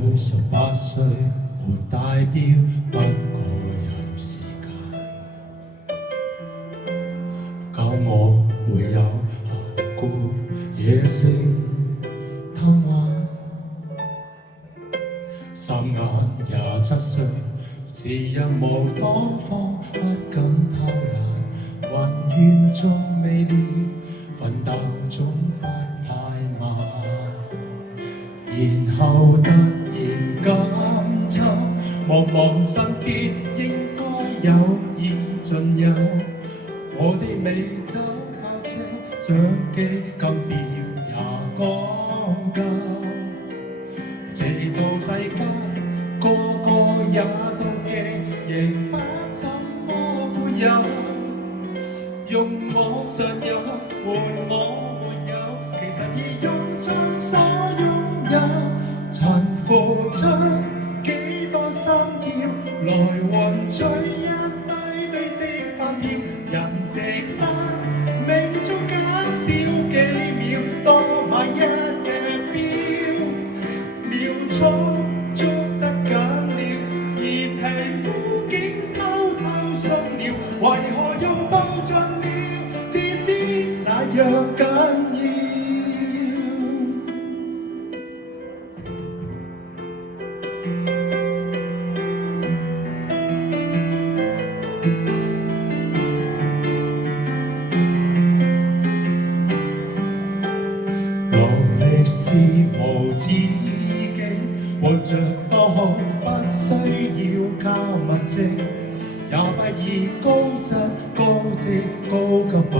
18歲沒代表，不過有時間教我會有後顧野性貪玩。三眼27歲，時日無多方，不敢偷懶，宏願仲未了，奮鬥總不太慢。然後突然感秋，望望身邊應該有已盡有，我的美酒跑車相機金錶也講究，這到世間個個也妒忌，亦不怎麼富有，用我尚有換我沒有，其實已用盡所擁有，曾付出幾多心跳來換取一堆堆的發票，人值得命中減少幾秒，多買一隻錶，秒速捉得緊了，而皮膚竟偷偷鬆了，為何用到盡了，至知那樣緊要。勞力是無止境，活着多好，不需要靠物證，也不以高薪高職高級品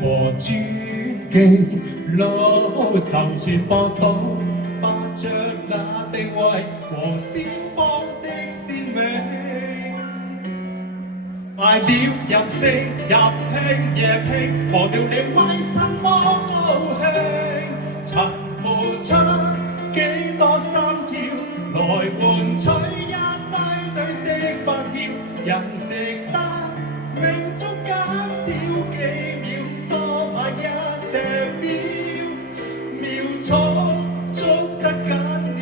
和尊敬，老就算搏到拔着那地位和蕭邦的鮮明，賣了任性，日拼夜拼，忘掉你為什麼高興，曾付出幾多心跳來換取一堆堆的發票，人值得命中減少幾秒，多買一隻錶，秒速捉得緊了，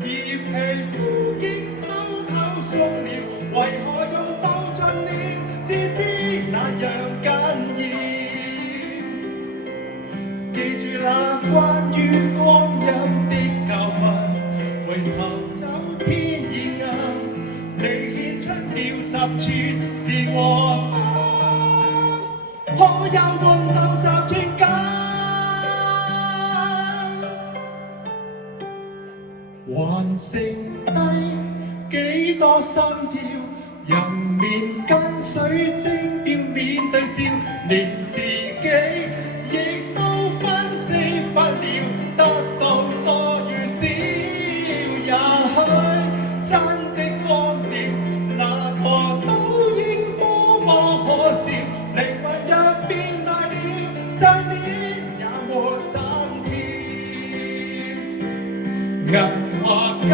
而皮膚竟偷偷鬆了，為何用到盡了，至知那樣緊要。記住那關於光陰的教訓，回頭走天已暗，你獻出了10寸是和分，可有換到10寸金？還剩低幾多心跳？人面跟水晶表面對照，連自己亦都分析不了，得到多與少，也許真的荒謬，那個倒影多麼可笑，靈魂入邊來了，上年也沒心跳，銀或金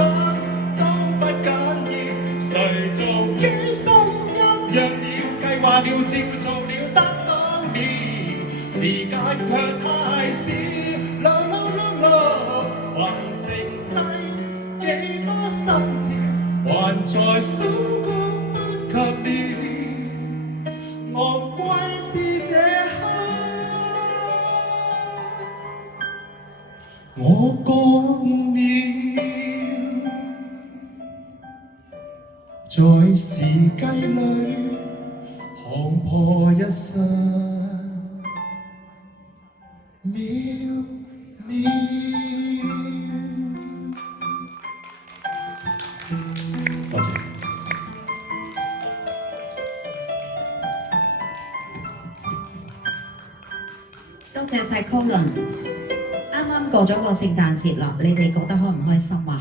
都不緊要，誰做機心一樣了，計劃了照做了得到了，時間卻太少，還剩低幾多心跳，還在數過不及了，昂貴是這刻，我講了，在時計裏看破一生秒秒。多謝。多謝晒 Colin。啱啱過咗個聖誕節啦，你哋覺得開唔開心啊？